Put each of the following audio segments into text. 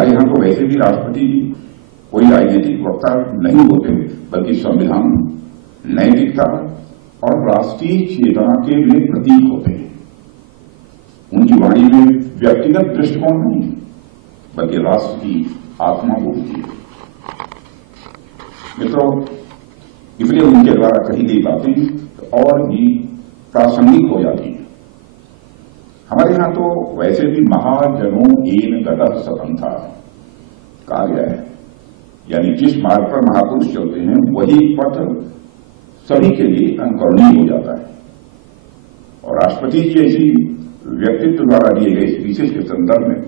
हमारे यहां तो वैसे भी राष्ट्रपति कोई राजनीतिक वक्ता नहीं होते, बल्कि संविधान, नैतिकता और राष्ट्रीय चेतना के वे प्रतीक होते हैं। उनकी वाणी में व्यक्तिगत दृष्टिकोण नहीं, बल्कि राष्ट्र की आत्मा बोलती है। मित्रों, इसलिए उनके द्वारा कही गई बातें और भी प्रासंगिक हो जाती हैं। हमारे यहां तो वैसे भी महाजनों एन गतः सतंथा कहा गया है, यानी जिस मार्ग पर महापुरुष चलते हैं वही पथ सभी के लिए अनुकरणीय हो जाता है। और राष्ट्रपति जी ऐसी व्यक्तित्व द्वारा दिए गए स्पीचेस के संदर्भ में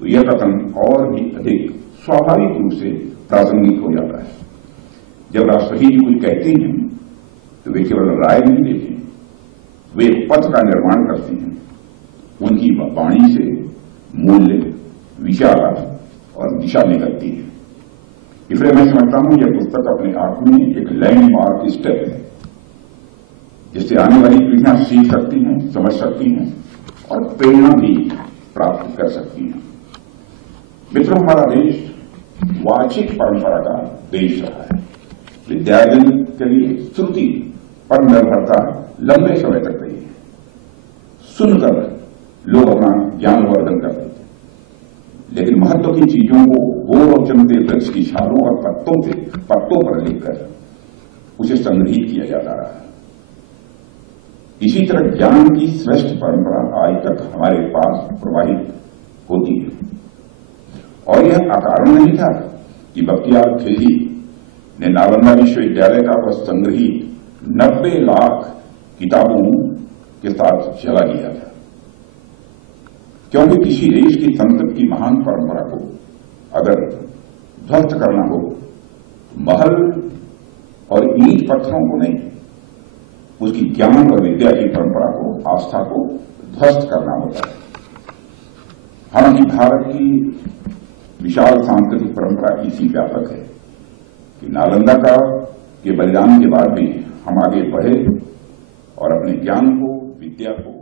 तो यह कथन और भी अधिक स्वाभाविक रूप से प्रासंगिक हो जाता है। जब राष्ट्रपति जी कुछ कहते हैं तो वे केवल राय नहीं देते, वे पथ का निर्माण करते हैं। उनकी वाणी से मूल्य, विचार और दिशा निकलती है। इसलिए मैं समझता हूं यह पुस्तक अपने आप में एक लैंडमार्क स्टेप है, जिससे आने वाली पीढ़ियां सीख सकती हैं, समझ सकती हैं और प्रेरणा भी प्राप्त कर सकती हैं। मित्रों, हमारा देश वाचिक परंपरा का देश रहा है। विद्यार्जन के लिए श्रुति पर निर्भरता लंबे समय तक रही है। सुनकर लोग अपना ज्ञानवर्धन करते थे, लेकिन महत्व की चीजों को बोर और चमकते वृक्ष की छालों और पत्तों पर लिखकर उसे संग्रहित किया जाता रहा। इसी तरह ज्ञान की श्रेष्ठ परंपरा आज तक हमारे पास प्रवाहित होती है। और यह अकारण नहीं था कि बख्तियार खिलजी ने नालंदा विश्वविद्यालय का वह संग्रहित 90 लाख किताबों के साथ जला दिया था, क्योंकि किसी देश की संसद की महान परंपरा को अगर ध्वस्त करना हो तो महल और ईंट पत्थरों को नहीं, उसकी ज्ञान और विद्या की परंपरा को, आस्था को ध्वस्त करना होता है। हालांकि भारत की विशाल सांस्कृतिक परंपरा इसी व्यापक है कि नालंदा के बलिदान के बाद भी हम आगे बढ़े और अपने ज्ञान को, विद्या को